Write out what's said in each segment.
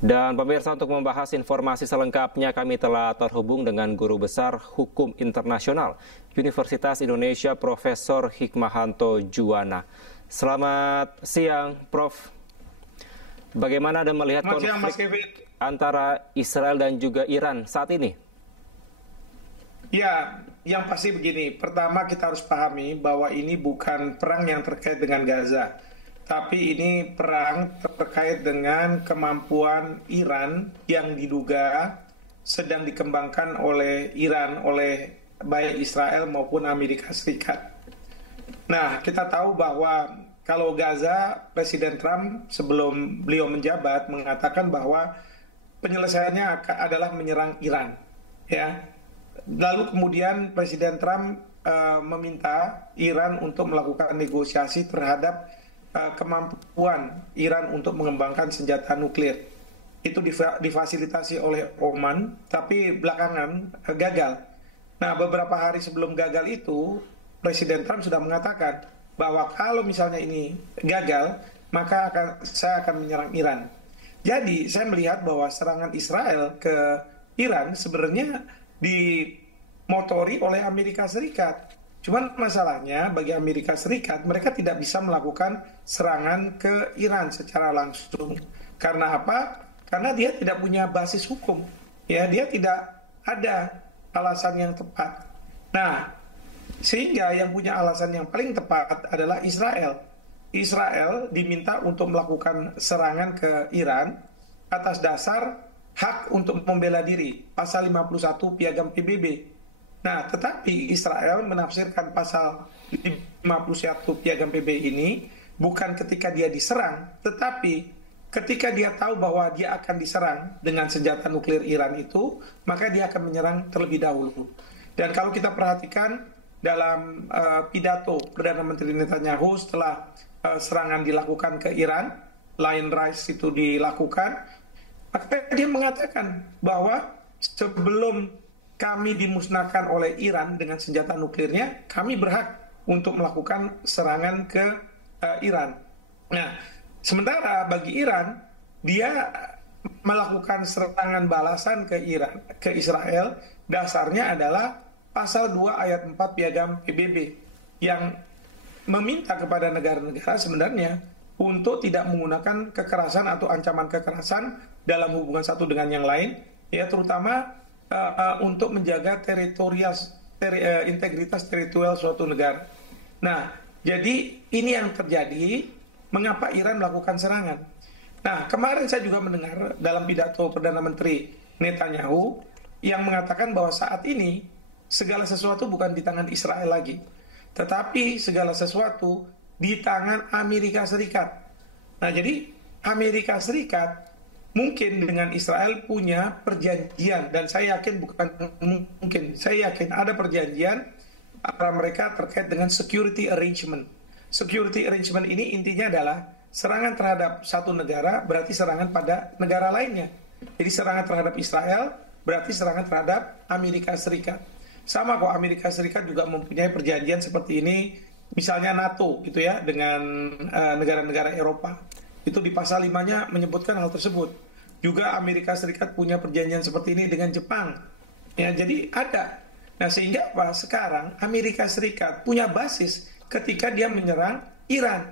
Dan pemirsa, untuk membahas informasi selengkapnya kami telah terhubung dengan Guru Besar Hukum Internasional Universitas Indonesia Profesor Hikmahanto Juwana. Selamat siang, Prof. Bagaimana Anda melihat konflik antara Israel dan juga Iran saat ini? Ya, yang pasti begini. Pertama, kita harus pahami bahwa ini bukan perang yang terkait dengan Gaza. Tapi ini perang terkait dengan kemampuan Iran yang diduga sedang dikembangkan oleh Iran, oleh baik Israel maupun Amerika Serikat. Nah, kita tahu bahwa kalau Gaza, Presiden Trump sebelum beliau menjabat mengatakan bahwa penyelesaiannya adalah menyerang Iran. Ya. Lalu kemudian Presiden Trump meminta Iran untuk melakukan negosiasi terhadap kemampuan Iran untuk mengembangkan senjata nuklir. Itu difasilitasi oleh Oman, tapi belakangan gagal. Nah, beberapa hari sebelum gagal itu, Presiden Trump sudah mengatakan bahwa kalau misalnya ini gagal, maka saya akan menyerang Iran. Jadi, saya melihat bahwa serangan Israel ke Iran sebenarnya dimotori oleh Amerika Serikat. Cuman masalahnya bagi Amerika Serikat, mereka tidak bisa melakukan serangan ke Iran secara langsung. Karena apa? Karena dia tidak punya basis hukum. Ya, dia tidak ada alasan yang tepat. Nah, sehingga yang punya alasan yang paling tepat adalah Israel. Israel diminta untuk melakukan serangan ke Iran atas dasar hak untuk membela diri, pasal 51 Piagam PBB. Nah, tetapi Israel menafsirkan pasal 51 Piagam PBB ini bukan ketika dia diserang, tetapi ketika dia tahu bahwa dia akan diserang dengan senjata nuklir Iran itu, maka dia akan menyerang terlebih dahulu. Dan kalau kita perhatikan dalam pidato Perdana Menteri Netanyahu setelah serangan dilakukan ke Iran, Lion Rise itu dilakukan, maka dia mengatakan bahwa sebelum kami dimusnahkan oleh Iran dengan senjata nuklirnya, kami berhak untuk melakukan serangan ke Iran. Nah, sementara bagi Iran, dia melakukan serangan balasan ke Israel, dasarnya adalah pasal 2 ayat 4 Piagam PBB yang meminta kepada negara-negara sebenarnya untuk tidak menggunakan kekerasan atau ancaman kekerasan dalam hubungan satu dengan yang lain, ya terutama untuk menjaga integritas teritorial suatu negara. Nah, jadi ini yang terjadi, mengapa Iran melakukan serangan. Nah, kemarin saya juga mendengar dalam pidato Perdana Menteri Netanyahu yang mengatakan bahwa saat ini segala sesuatu bukan di tangan Israel lagi, tetapi segala sesuatu di tangan Amerika Serikat. Nah, jadi Amerika Serikat mungkin dengan Israel punya perjanjian, dan saya yakin saya yakin ada perjanjian antara mereka terkait dengan security arrangement. Security arrangement ini intinya adalah serangan terhadap satu negara berarti serangan pada negara lainnya. Jadi serangan terhadap Israel berarti serangan terhadap Amerika Serikat. Sama kok, Amerika Serikat juga mempunyai perjanjian seperti ini, misalnya NATO gitu ya, dengan negara-negara Eropa. Itu di pasal 5-nya menyebutkan hal tersebut. Juga Amerika Serikat punya perjanjian seperti ini dengan Jepang. Ya, jadi ada. Nah, sehingga apa? Sekarang Amerika Serikat punya basis ketika dia menyerang Iran.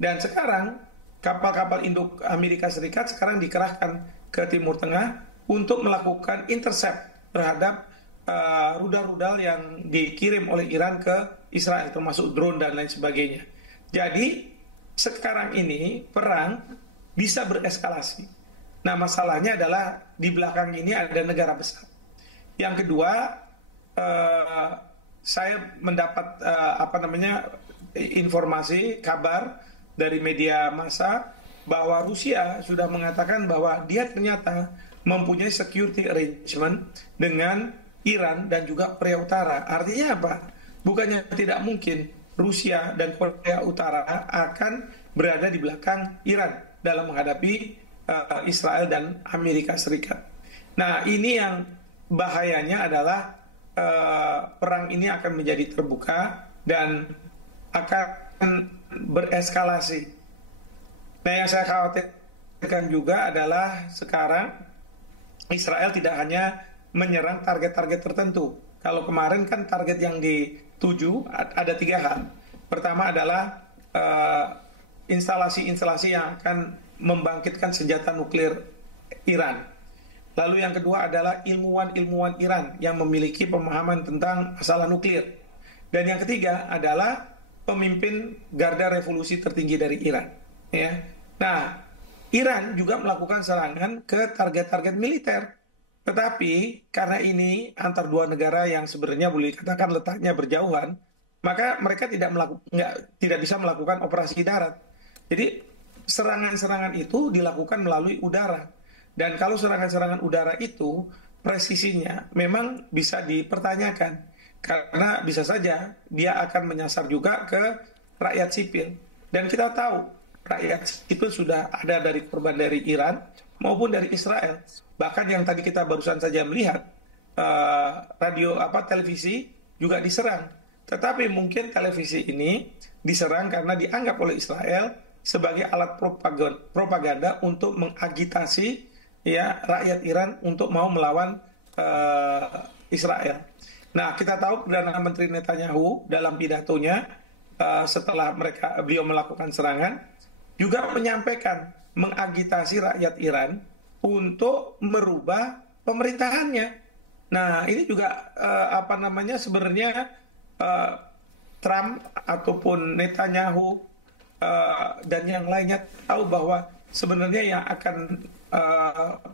Dan sekarang kapal-kapal induk Amerika Serikat sekarang dikerahkan ke Timur Tengah untuk melakukan intercept terhadap rudal-rudal yang dikirim oleh Iran ke Israel, termasuk drone dan lain sebagainya. Jadi sekarang ini perang bisa bereskalasi. Nah, masalahnya adalah di belakang ini ada negara besar. Yang kedua, saya mendapat informasi kabar dari media massa bahwa Rusia sudah mengatakan bahwa dia ternyata mempunyai security arrangement dengan Iran dan juga Korea Utara. Artinya apa? Bukannya tidak mungkin Rusia dan Korea Utara akan berada di belakang Iran dalam menghadapi Israel dan Amerika Serikat. Nah, ini yang bahayanya adalah perang ini akan menjadi terbuka dan akan bereskalasi. Nah, yang saya khawatir dikhawatirkan juga adalah sekarang Israel tidak hanya menyerang target-target tertentu. Kalau kemarin kan target yang dituju ada 3 hal. Pertama adalah instalasi-instalasi yang akan membangkitkan senjata nuklir Iran. Lalu yang kedua adalah ilmuwan-ilmuwan Iran yang memiliki pemahaman tentang masalah nuklir. Dan yang ketiga adalah pemimpin garda revolusi tertinggi dari Iran. Ya. Nah, Iran juga melakukan serangan ke target-target militer. Tetapi karena ini antar dua negara yang sebenarnya boleh dikatakan letaknya berjauhan, maka mereka tidak bisa melakukan operasi darat. Jadi serangan-serangan itu dilakukan melalui udara. Dan kalau serangan-serangan udara itu presisinya memang bisa dipertanyakan karena bisa saja dia akan menyasar juga ke rakyat sipil. Dan kita tahu rakyat sipil sudah ada dari korban dari Iran maupun dari Israel. Bahkan yang tadi kita barusan saja melihat televisi juga diserang. Tetapi mungkin televisi ini diserang karena dianggap oleh Israel sebagai alat propaganda untuk mengagitasi ya rakyat Iran untuk mau melawan Israel. Nah, kita tahu Perdana Menteri Netanyahu dalam pidatonya setelah beliau melakukan serangan juga menyampaikan mengagitasi rakyat Iran untuk merubah pemerintahannya. Nah, ini juga sebenarnya Trump ataupun Netanyahu dan yang lainnya tahu bahwa sebenarnya yang akan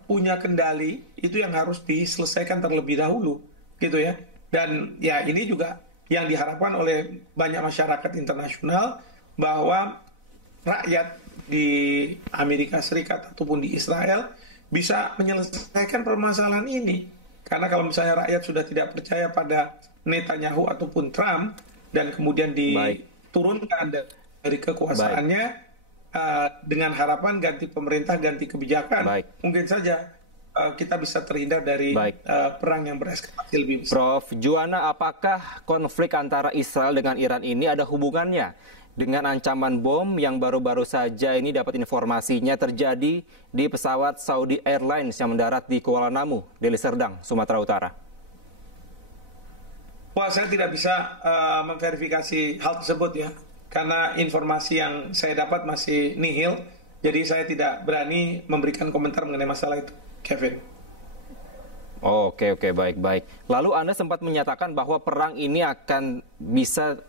punya kendali itu yang harus diselesaikan terlebih dahulu, gitu ya. Dan ya ini juga yang diharapkan oleh banyak masyarakat internasional bahwa rakyat di Amerika Serikat ataupun di Israel bisa menyelesaikan permasalahan ini. Karena kalau misalnya rakyat sudah tidak percaya pada Netanyahu ataupun Trump dan kemudian diturunkan dari kekuasaannya dengan harapan ganti pemerintah, ganti kebijakan, mungkin saja kita bisa terhindar dari perang yang bereskalasi lebih besar. Prof. Juwana, apakah konflik antara Israel dengan Iran ini ada hubungannya dengan ancaman bom yang baru-baru saja ini dapat informasinya terjadi di pesawat Saudi Airlines yang mendarat di Kuala Namu, Deli Serdang, Sumatera Utara? Wah, saya tidak bisa memverifikasi hal tersebut ya. Karena informasi yang saya dapat masih nihil, jadi saya tidak berani memberikan komentar mengenai masalah itu, Kevin. Oke, baik. Lalu Anda sempat menyatakan bahwa perang ini akan bisa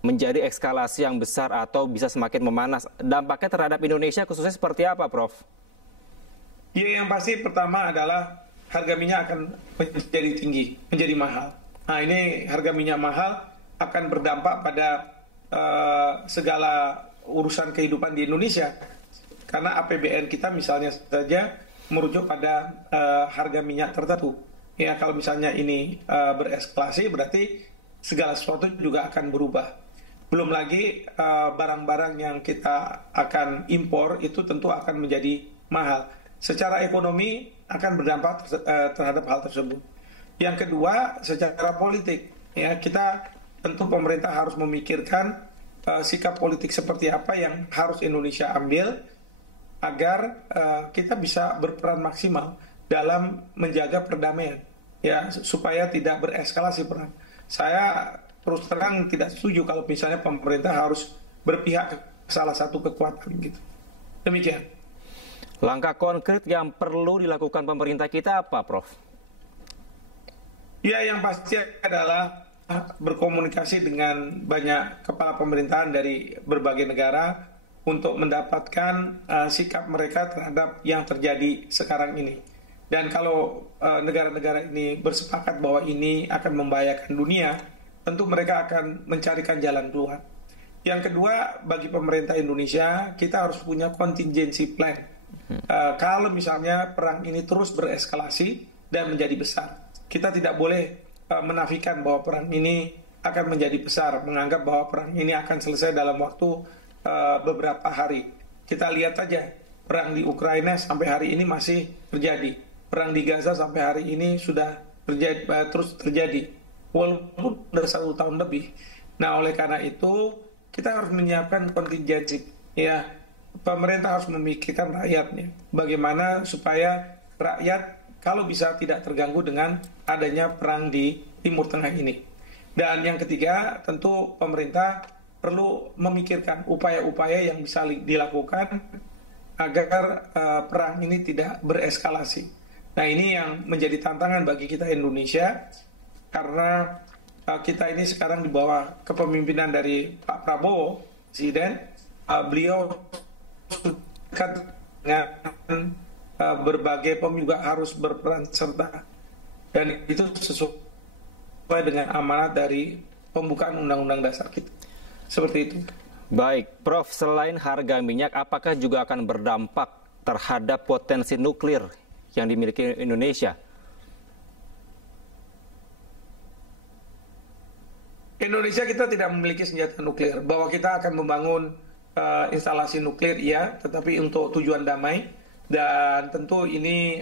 menjadi eskalasi yang besar atau bisa semakin memanas. Dampaknya terhadap Indonesia khususnya seperti apa, Prof? Ya, yang pasti pertama adalah harga minyak akan menjadi tinggi, menjadi mahal. Nah, ini harga minyak mahal akan berdampak pada segala urusan kehidupan di Indonesia, karena APBN kita misalnya saja merujuk pada harga minyak tertentu. Ya, kalau misalnya ini bereskalasi berarti segala sesuatu juga akan berubah. Belum lagi barang-barang yang kita akan impor itu tentu akan menjadi mahal. Secara ekonomi akan berdampak terhadap hal tersebut. Yang kedua, secara politik, ya kita tentu pemerintah harus memikirkan sikap politik seperti apa yang harus Indonesia ambil agar kita bisa berperan maksimal dalam menjaga perdamaian, ya supaya tidak bereskalasi perang. Saya terus terang tidak setuju kalau misalnya pemerintah harus berpihak ke salah satu kekuatan gitu. Demikian. Langkah konkret yang perlu dilakukan pemerintah kita apa, Prof? Ya, yang pasti adalah berkomunikasi dengan banyak kepala pemerintahan dari berbagai negara untuk mendapatkan sikap mereka terhadap yang terjadi sekarang ini. Dan kalau negara-negara ini bersepakat bahwa ini akan membahayakan dunia, tentu mereka akan mencarikan jalan keluar. Yang kedua, bagi pemerintah Indonesia, kita harus punya contingency plan. Kalau misalnya perang ini terus bereskalasi dan menjadi besar, kita tidak boleh menafikan bahwa perang ini akan menjadi besar, menganggap bahwa perang ini akan selesai dalam waktu beberapa hari. Kita lihat saja, perang di Ukraina sampai hari ini masih terjadi. Perang di Gaza sampai hari ini sudah terus terjadi, walaupun sudah 1 tahun lebih. Nah, oleh karena itu, kita harus menyiapkan kontingensi. Ya, pemerintah harus memikirkan rakyatnya. Bagaimana supaya rakyat kalau bisa tidak terganggu dengan adanya perang di Timur Tengah ini. Dan yang ketiga, tentu pemerintah perlu memikirkan upaya-upaya yang bisa dilakukan agar perang ini tidak bereskalasi. Nah, ini yang menjadi tantangan bagi kita Indonesia, karena kita ini sekarang di bawah kepemimpinan dari Pak Prabowo, Presiden. Beliau dengan berbagai juga harus berperan serta, dan itu sesuai dengan amanat dari pembukaan Undang-Undang Dasar kita. Seperti itu. Baik, Prof, selain harga minyak, apakah juga akan berdampak terhadap potensi nuklir yang dimiliki Indonesia? Indonesia kita tidak memiliki senjata nuklir. Bahwa kita akan membangun instalasi nuklir, ya, tetapi untuk tujuan damai. Dan tentu ini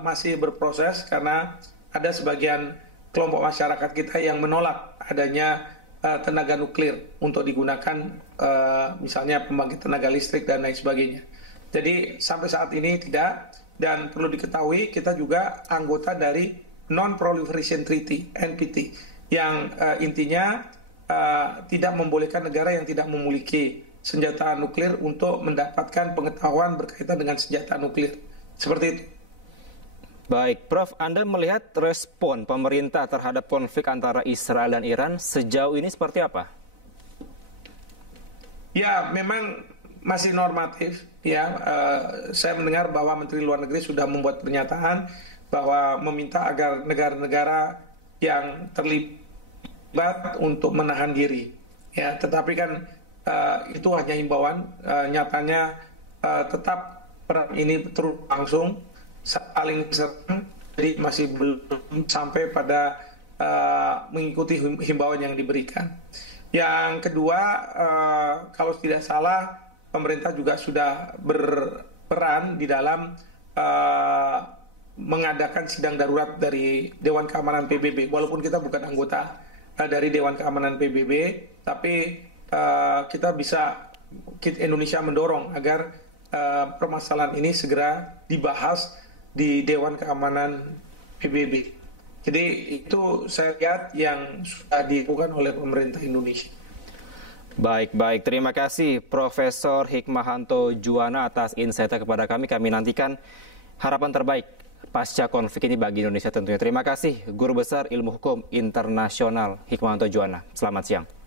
masih berproses karena ada sebagian kelompok masyarakat kita yang menolak adanya tenaga nuklir untuk digunakan misalnya pembangkit tenaga listrik dan lain sebagainya. Jadi sampai saat ini tidak, dan perlu diketahui kita juga anggota dari Non-Proliferation Treaty, NPT, yang intinya tidak membolehkan negara yang tidak memiliki senjata nuklir untuk mendapatkan pengetahuan berkaitan dengan senjata nuklir. Seperti itu. Baik, Prof, Anda melihat respon pemerintah terhadap konflik antara Israel dan Iran sejauh ini seperti apa? Ya, memang masih normatif. Ya, saya mendengar bahwa Menteri Luar Negeri sudah membuat pernyataan bahwa meminta agar negara-negara yang terlibat untuk menahan diri. Ya, tetapi kan itu hanya himbauan. Nyatanya tetap perang ini terus langsung, saling serang, jadi masih belum sampai pada mengikuti himbauan yang diberikan. Yang kedua, kalau tidak salah, pemerintah juga sudah berperan di dalam mengadakan sidang darurat dari Dewan Keamanan PBB. Walaupun kita bukan anggota dari Dewan Keamanan PBB, tapi Indonesia mendorong agar permasalahan ini segera dibahas di Dewan Keamanan PBB. Jadi itu saya lihat yang sudah dilakukan oleh pemerintah Indonesia. Baik. Terima kasih Profesor Hikmahanto Juwana atas insight-nya kepada kami. Kami nantikan harapan terbaik pasca konflik ini bagi Indonesia tentunya. Terima kasih Guru Besar Ilmu Hukum Internasional Hikmahanto Juwana. Selamat siang.